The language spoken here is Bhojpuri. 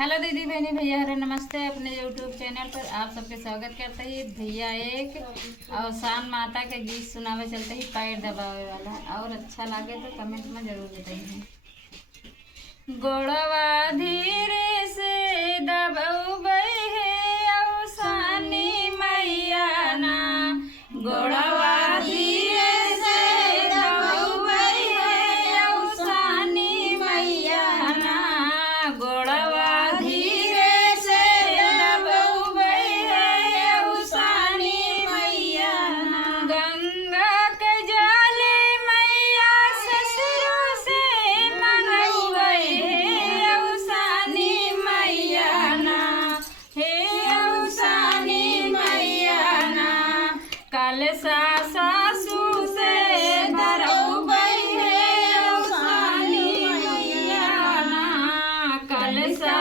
हेलो दीदी बहनी भैया हरे नमस्ते। अपने यूट्यूब चैनल पर आप सबके स्वागत करते ही भैया एक अवसान माता के गीत सुनावे चलते ही पैर दबावे वाला और अच्छा लगे तो कमेंट में जरूर बताइए। गोड़वा धीरे से दबौबै है अवसानी मैया ना, गोड़वा धीरे से दबौबै है अवसानी मैया ना, गोड़वा सासू से धरौबै है अवसानी मैया ना, कलसा